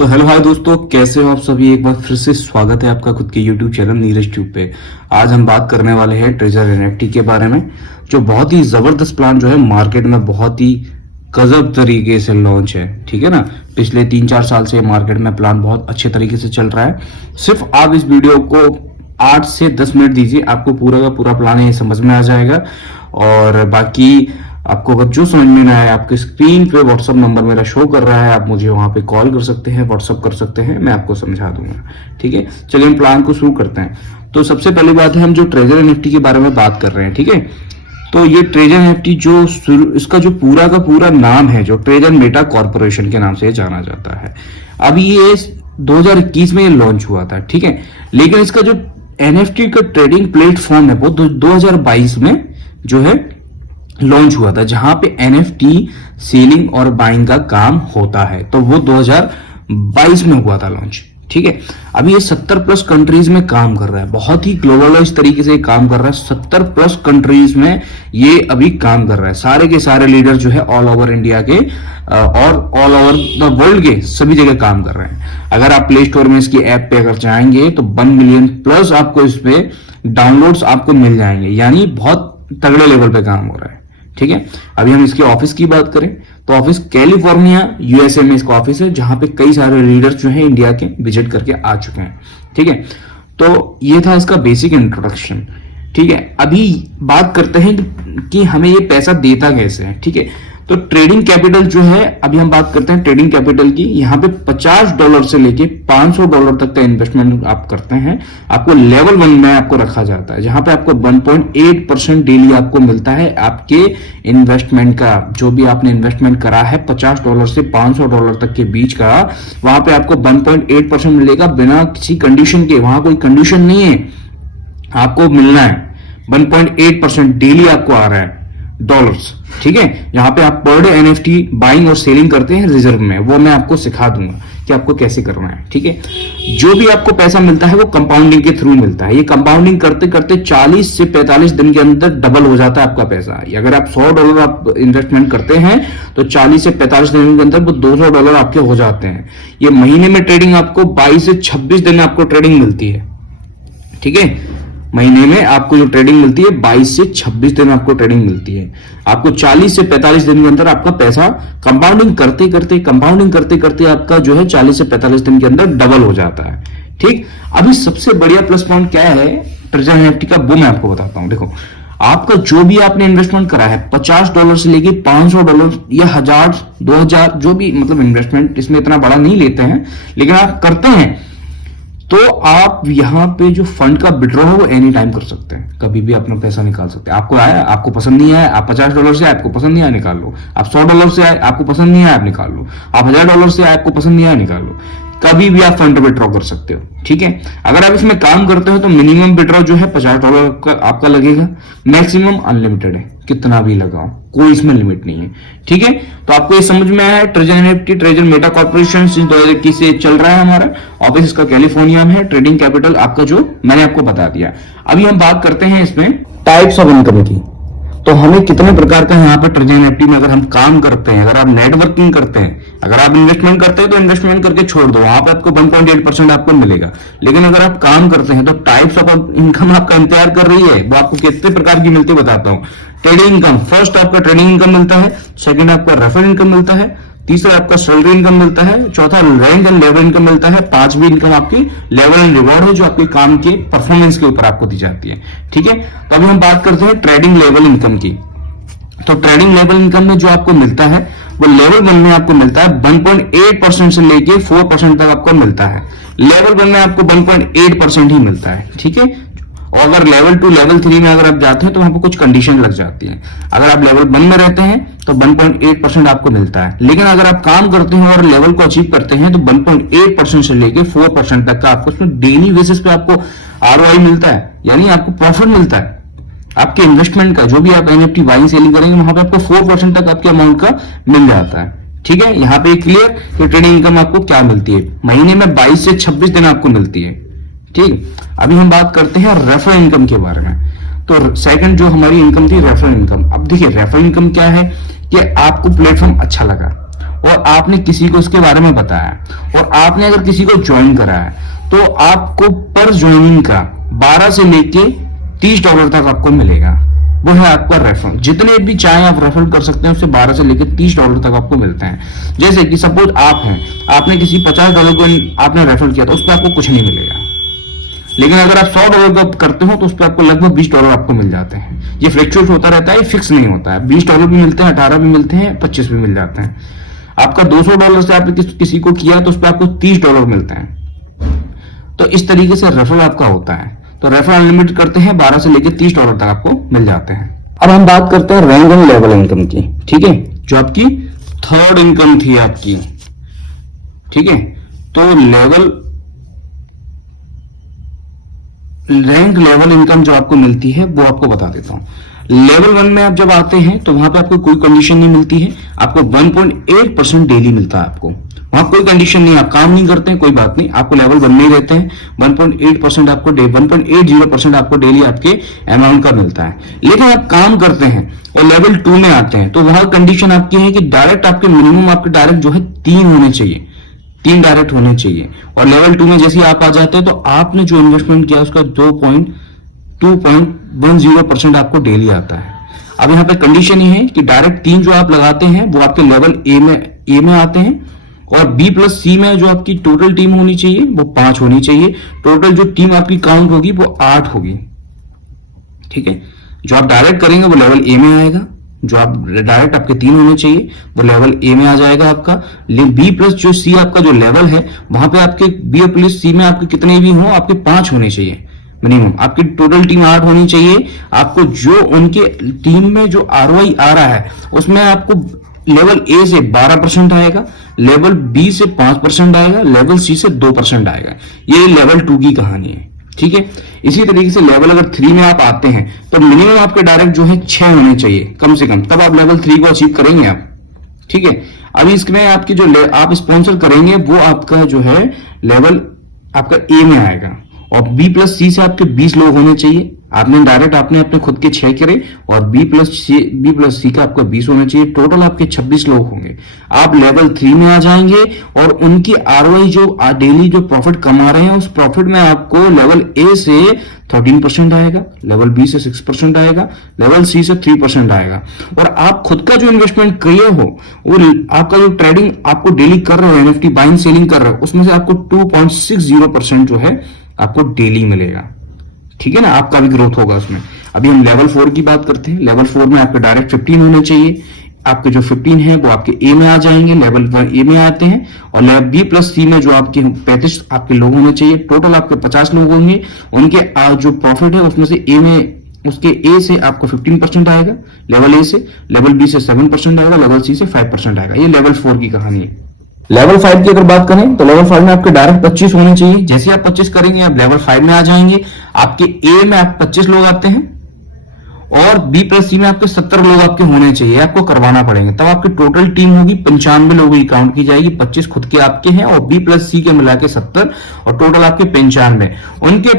तो hello hi दोस्तों, कैसे हो आप सभी। एक बार फिर से स्वागत है आपका खुद के यूट्यूब चैनल नीरज ट्यूब पे। आज हम बात करने वाले हैं ट्रेजर एनएफटी के बारे में, जो बहुत ही जबरदस्त प्लान जो है मार्केट में बहुत ही गजब तरीके से लॉन्च है। ठीक है ना, पिछले 3-4 साल से मार्केट में प्लान बहुत अच्छे तरीके से चल रहा है। सिर्फ आप इस वीडियो को 8 से 10 मिनट दीजिए, आपको पूरा का पूरा प्लान ये समझ में आ जाएगा। और बाकी आपको अगर जो समझ में ना आए, आपके स्क्रीन पे व्हाट्सअप नंबर मेरा शो कर रहा है, आप मुझे वहां पे कॉल कर सकते हैं, व्हाट्सअप कर सकते हैं, मैं आपको समझा दूंगा। ठीक है, चलिए हम प्लान को शुरू करते हैं। तो सबसे पहली बात है, हम जो ट्रेजर एनएफटी के बारे में बात कर रहे हैं। ठीक है, तो ये ट्रेजर एनएफटी जो इसका जो पूरा का पूरा नाम है, जो ट्रेजर मेटा कॉर्पोरेशन के नाम से जाना जाता है। अब ये 2021 में ये लॉन्च हुआ था। ठीक है, लेकिन इसका जो एनएफटी का ट्रेडिंग प्लेटफॉर्म है वो 2022 में जो है लॉन्च हुआ था, जहां पे एनएफटी सेलिंग और बाइंग का काम होता है। तो वो 2022 में हुआ था लॉन्च। ठीक है, अभी ये 70 प्लस कंट्रीज में काम कर रहा है, बहुत ही ग्लोबलाइज तरीके से काम कर रहा है। 70 प्लस कंट्रीज में ये अभी काम कर रहा है। सारे के सारे लीडर जो है ऑल ओवर इंडिया के और ऑल ओवर द वर्ल्ड के सभी जगह काम कर रहे हैं। अगर आप प्ले स्टोर में इसकी ऐप पे अगर जाएंगे तो 1 मिलियन प्लस आपको इस पे डाउनलोड्स आपको मिल जाएंगे, यानी बहुत तगड़े लेवल पे काम हो रहा है। ठीक है, अभी हम इसके ऑफिस की बात करें तो ऑफिस कैलिफोर्निया यूएसए में इसका ऑफिस है, जहां पे कई सारे लीडर्स जो हैं इंडिया के विजिट करके आ चुके हैं। ठीक है, तो ये था इसका बेसिक इंट्रोडक्शन। ठीक है, अभी बात करते हैं कि हमें ये पैसा देता कैसे है। ठीक है, तो ट्रेडिंग कैपिटल जो है, अभी हम बात करते हैं ट्रेडिंग कैपिटल की। यहां पे $50 से लेके $500 तक का इन्वेस्टमेंट आप करते हैं, आपको लेवल 1 में आपको रखा जाता है, जहां पे आपको 1.8% डेली आपको मिलता है आपके इन्वेस्टमेंट का। जो भी आपने इन्वेस्टमेंट करा है $50 से $500 तक के बीच का, वहां पे आपको 1.8% मिलेगा बिना किसी कंडीशन के। वहां कोई कंडीशन नहीं है, आपको मिलना है 1.8% डेली आपको आ रहा है डॉलर्स। ठीक है, यहां पे आप पर डे एनएफटी बाइंग और सेलिंग करते हैं रिजर्व में, वो मैं आपको सिखा दूंगा कि आपको कैसे करना है। ठीक है, जो भी आपको पैसा मिलता है वो कंपाउंडिंग के थ्रू मिलता है। ये कंपाउंडिंग करते करते 40 से 45 दिन के अंदर डबल हो जाता है आपका पैसा। अगर आप $100 आप इन्वेस्टमेंट करते हैं तो 40 से 45 दिन के अंदर वो $200 आपके हो जाते हैं। ये महीने में ट्रेडिंग आपको 22 से 26 दिन आपको ट्रेडिंग मिलती है। ठीक है, महीने में आपको जो ट्रेडिंग मिलती है 22 से 26 दिन आपको ट्रेडिंग मिलती है। आपको 40 से 45 दिन के अंदर आपका पैसा कंपाउंडिंग करते करते आपका जो है 40 से 45 दिन के अंदर डबल हो जाता है। ठीक, अभी सबसे बढ़िया प्लस पॉइंट क्या है ट्रेजर एनएफटी का, वो मैं आपको बताता हूं। देखो, आपका जो भी आपने इन्वेस्टमेंट करा है $50 से लेके $500 या 1000 2000 जो भी, मतलब इन्वेस्टमेंट इसमें इतना बड़ा नहीं लेते हैं, लेकिन आप करते हैं तो आप यहां पे जो फंड का विड्रॉ है वो एनी टाइम कर सकते हैं, कभी भी अपना पैसा निकाल सकते हैं। आपको आया, आपको पसंद नहीं आया, आप $50 से आए, आपको पसंद नहीं आया, निकाल लो। आप $100 से आए, आपको पसंद नहीं आया, आप निकाल लो। आप $1000 से आए, आपको पसंद नहीं आया, निकाल लो। कभी भी आप फंड विड्रॉ कर सकते हो। ठीक है, अगर आप इसमें काम करते हो तो मिनिमम विड्रॉ जो है $50 का आपका लगेगा, मैक्सिमम अनलिमिटेड है, कितना भी लगाओ, कोई इसमें लिमिट नहीं है। ठीक है, तो आपको ये समझ में आया है treasure NFT treasure Meta corporation 2021 से चल रहा है। हमारा ऑफिस इसका कैलिफोर्निया में है। ट्रेडिंग कैपिटल आपका जो मैंने आपको बता दिया। अभी हम बात करते हैं इसमें टाइप्स ऑफ इनकम की। तो हमें कितने प्रकार का यहाँ पर ट्रेजर एनएफटी में अगर हम काम करते हैं, अगर आप नेटवर्किंग करते हैं, अगर आप इन्वेस्टमेंट करते हैं तो इन्वेस्टमेंट करके छोड़ दो, वहां पर आपको 1.8% आपको मिलेगा। लेकिन अगर आप काम करते हैं तो टाइप्स ऑफ इनकम आपका इंतजार कर रही है, वो आपको कितने प्रकार की मिलती है बताता हूं। ट्रेडिंग इनकम, फर्स्ट आपका ट्रेडिंग इनकम मिलता है, सेकंड आपका रेफरल इनकम मिलता है, तीसरा आपका सैलरी इनकम मिलता है, चौथा रैंक एंड लेवल इनकम मिलता है, पांचवी इनकम आपकी लेवल एंड रिवॉर्ड है, जो आपके काम के परफॉर्मेंस के ऊपर आपको दी जाती है। ठीक है, तो अभी हम बात करते हैं ट्रेडिंग लेवल इनकम की। तो ट्रेडिंग लेवल इनकम में जो आपको मिलता है वो लेवल 1 में आपको मिलता है 1.8% से लेके 4% तक आपको मिलता है। लेवल 1 में आपको 1.8% ही मिलता है। ठीक है, और अगर लेवल 2 लेवल 3 में अगर आप जाते हैं तो वहां पर कुछ कंडीशन लग जाती है। अगर आप लेवल 1 में रहते हैं तो 1.8% आपको मिलता है, लेकिन अगर आप काम करते हैं और लेवल को अचीव करते हैं तो 1.8% से लेके 4% तक का आपको उसमें डेली बेसिस पे आपको आरओआई मिलता है, यानी आपको प्रॉफिट मिलता है आपके इन्वेस्टमेंट का। जो भी आप एनएफटी बाइंग सेलिंग करेंगे वहां पे आपको 4% तक आपके अमाउंट का मिल जाता है। ठीक है, यहाँ पे क्लियर कि ट्रेडिंग इनकम आपको क्या मिलती है, महीने में 22 से 26 दिन आपको मिलती है। ठीक, अभी हम बात करते हैं रेफरल इनकम के बारे में। तो सेकंड जो हमारी इनकम थी रेफरल इनकम। अब देखिए रेफरल इनकम क्या है कि आपको प्लेटफॉर्म अच्छा लगा और आपने किसी को इसके बारे में बताया और आपने अगर किसी को ज्वाइन करा है तो आपको पर ज्वाइनिंग का 12 से लेके $30 तक आपको मिलेगा। वो है आपका रेफरल। जितने भी चाहे आप रेफर कर सकते हैं, उससे 12 से लेकर $30 तक आपको मिलते हैं। जैसे कि सपोज आप हैं, आपने किसी $50 को आपने रेफर किया तो उस पर आपको कुछ नहीं मिलेगा, लेकिन अगर आप $100 का करते हो तो उस पर आपको लगभग $20 आपको मिल जाते हैं। ये फ्लक्चुएट होता रहता है, फिक्स नहीं होता है। $20 भी मिलते हैं, 18 भी मिलते हैं, 25 भी मिल जाते हैं। आपका $200 से आपने किसी को किया तो उस पर आपको $30 मिलते हैं। तो इस तरीके से रेफरल आपका होता है। तो रेफरल अनलिमिटेड करते हैं, 12 से लेकर $30 तक आपको मिल जाते हैं। अब हम बात करते हैं रैंक एंड लेवल इनकम की, ठीक है, जो आपकी थर्ड इनकम थी आपकी, ठीक है। तो रैंक लेवल इनकम जो आपको मिलती है वो आपको बता देता हूं। लेवल 1 में आप जब आते हैं तो वहां पे आपको कोई कंडीशन नहीं मिलती है, आपको 1.8% डेली मिलता है। आपको वहां कोई कंडीशन नहीं, आप काम नहीं करते हैं, कोई बात नहीं, आपको लेवल 1 में ही रहते हैं। 1.8% आपको 1.80% आपको डेली आपके अमाउंट का मिलता है। लेकिन आप काम करते हैं और लेवल 2 में आते हैं तो वहां कंडीशन आपकी है कि डायरेक्ट आपके मिनिमम आपके डायरेक्ट जो है 3 होने चाहिए, 3 डायरेक्ट होने चाहिए। और लेवल 2 में जैसे ही आप आ जाते हैं तो आपने जो इन्वेस्टमेंट किया उसका 2.10% आपको डेली आता है। अब यहाँ पे कंडीशन ये है कि डायरेक्ट 3 जो आप लगाते हैं वो आपके लेवल ए में आते हैं, और B+C में जो आपकी टोटल टीम होनी चाहिए वो 5 होनी चाहिए। टोटल जो टीम आपकी काउंट होगी वो 8 होगी, ठीक है। जो आप डायरेक्ट करेंगे वो लेवल ए में आएगा, जो आप डायरेक्ट आपके 3 होने चाहिए वो लेवल ए में आ जाएगा आपका। B+C आपका जो लेवल है वहां पे आपके B+C में आपके कितने भी हो, आपके 5 होने चाहिए मिनिमम। आपकी टोटल टीम 8 होनी चाहिए। आपको जो उनके टीम में जो ROI आ रहा है उसमें आपको लेवल ए से 12% आएगा, लेवल बी से 5% आएगा, लेवल सी से 2% आएगा। ये लेवल 2 की कहानी है, ठीक है। इसी तरीके से लेवल अगर 3 में आप आते हैं तो मिनिमम आपके डायरेक्ट जो है 6 होने चाहिए कम से कम, तब आप लेवल 3 को अचीव करेंगे आप, ठीक है। अभी इसमें आपकी जो आप स्पॉन्सर करेंगे वो आपका जो है लेवल आपका ए में आएगा, और B+C से आपके 20 लोग होने चाहिए। आपने डायरेक्ट आपने अपने खुद के 6 करे, और B+C का आपका 20 होने चाहिए। टोटल आपके 26 लोग होंगे। आप लेवल 3 में आ जाएंगे और उनकी ROI जो डेली जो प्रॉफिट कमा रहे हैं उस प्रॉफिट में आपको लेवल ए से 13% आएगा, लेवल बी से 6% आएगा, लेवल सी से 3% आएगा। और आप खुद का जो इन्वेस्टमेंट किए हो वो आपका जो ट्रेडिंग आपको डेली कर रहे हो, NFT बाइंग सेलिंग कर रहे हो, उसमें से आपको 2.60% जो है आपको डेली मिलेगा, ठीक है ना। आपका भी ग्रोथ होगा उसमें। अभी हम लेवल 4 की बात करते हैं। लेवल 4 में आपके डायरेक्ट 15 होने चाहिए। आपके जो 15 है वो आपके ए में आ जाएंगे, लेवल 1 ए में आते हैं। और लेवल B+C में जो आपके 35 आपके लोग होने चाहिए। टोटल आपके 50 लोग होंगे। उनके जो प्रॉफिट है उसमें से ए में उसके ए से आपको 15% आएगा, लेवल ए से, लेवल बी से 7% आएगा, लेवल सी से 5% आएगा। ये लेवल 4 की कहानी है। लेवल 5 की अगर बात करें तो लेवल 5 में आपके डायरेक्ट 25 होने चाहिए। जैसे आप 25 करेंगे आप लेवल 5 में आ जाएंगे। आपके ए में आप 25 लोग आते हैं, और B+C में आपके 70 लोग आपके होने चाहिए, आपको करवाना पड़ेंगे। तब आपकी टोटल टीम होगी 95 लोगों की काउंट की जाएगी। 25 खुद के आपके हैं और B+C के मिला के 70, और टोटल आपके 95। उनके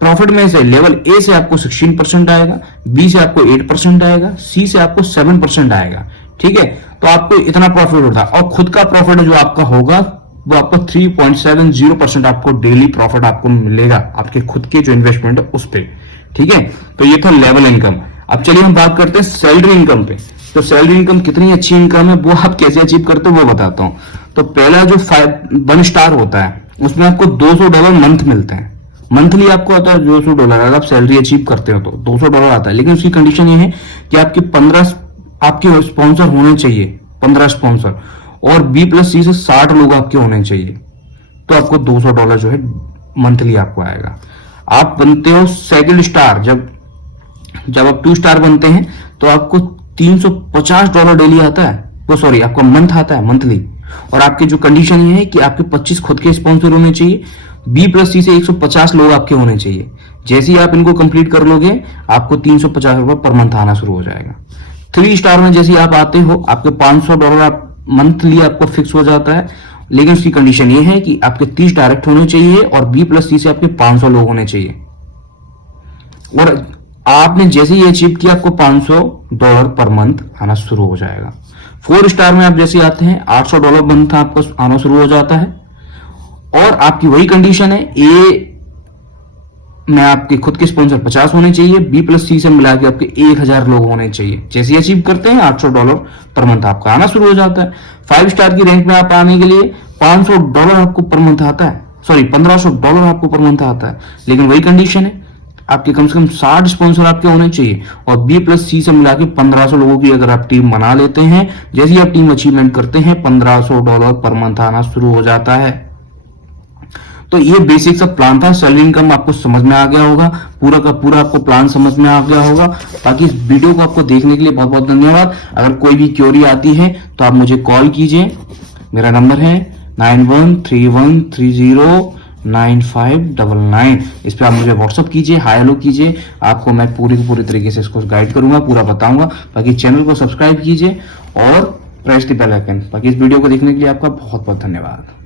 प्रॉफिट में से लेवल ए से आपको 16% आएगा, बी से आपको 8% आएगा, सी से आपको 7% आएगा, ठीक है। तो आपको इतना प्रॉफिट होता है। और खुद का प्रॉफिट जो आपका होगा वो आपको 3.70% आपको डेली प्रॉफिट आपको मिलेगा, आपके खुद के जो इन्वेस्टमेंट है उस पर, ठीक है। तो ये था लेवल इनकम। अब चलिए हम बात करते हैं सैलरी इनकम पे। तो सैलरी इनकम कितनी अच्छी इनकम है वो आप कैसे अचीव करते हो वो बताता हूं। तो पहला जो 1 स्टार होता है उसमें आपको $200 मंथ मिलते हैं। मंथली आपको आता है $200। अगर आप सैलरी अचीव करते हो तो $200 आता है। लेकिन उसकी कंडीशन ये है कि आपके 15 आपके स्पॉन्सर होने चाहिए, 15 स्पॉन्सर, और B+C से 60 लोग आपके होने चाहिए। तो आपको $200 जो है मंथली आपको आएगा। आप बनते हो सेकंड स्टार, जब आप 2 स्टार बनते हैं तो आपको $350 डेली आता है, वो सॉरी आपका मंथ आता है मंथली। और आपकी जो कंडीशन ये है कि आपके 25 खुद के स्पॉन्सर होने चाहिए। B+C से 150 लोग आपके होने चाहिए। जैसे ही आप इनको कंप्लीट कर लोगे आपको $350 पर मंथ आना शुरू हो जाएगा। 3 स्टार में जैसे आप आते हो आपके $500 आप मंथली आपको फिक्स हो जाता है। लेकिन उसकी कंडीशन ये है कि आपके 30 डायरेक्ट होने चाहिए और B+C से आपके 500 लोग होने चाहिए। और आपने जैसे ही अचीव किया आपको $500 पर मंथ आना शुरू हो जाएगा। 4 स्टार में आप जैसे आते हैं $800 मंथ आपका आना शुरू हो जाता है, और आपकी वही कंडीशन है, ए में आपके खुद के स्पॉन्सर 50 होने चाहिए, बी प्लस सी से मिला के आपके 1000 लोग होने चाहिए। जैसे ही अचीव करते हैं $800 पर मंथ आपका आना शुरू हो जाता है। 5 स्टार की रैंक में आप आने के लिए $500 आपको पर मंथ आता है, सॉरी $1500 आपको पर मंथ आता है, लेकिन वही कंडीशन है, आपके कम से कम 60 स्पॉन्सर आपके होने चाहिए, और बी प्लस सी से मिला के 1500 लोगों की अगर आप टीम बना लेते हैं, जैसे ही आप टीम अचीवमेंट करते हैं $1500 पर मंथ आना शुरू हो जाता है। तो ये बेसिक सा प्लान था। सैलरी इनकम आपको समझ में आ गया होगा, पूरा का पूरा आपको प्लान समझ में आ गया होगा। बाकी इस वीडियो को आपको देखने के लिए बहुत बहुत धन्यवाद। अगर कोई भी क्वेरी आती है तो आप मुझे कॉल कीजिए, मेरा नंबर है 9131309599। इस पे आप मुझे व्हाट्सअप कीजिए, हाय हेलो कीजिए, आपको मैं पूरी तरीके से इसको गाइड करूंगा, पूरा बताऊंगा। बाकी चैनल को सब्सक्राइब कीजिए और प्रेस द बेल आइकन। बाकी इस वीडियो को देखने के लिए आपका बहुत बहुत धन्यवाद।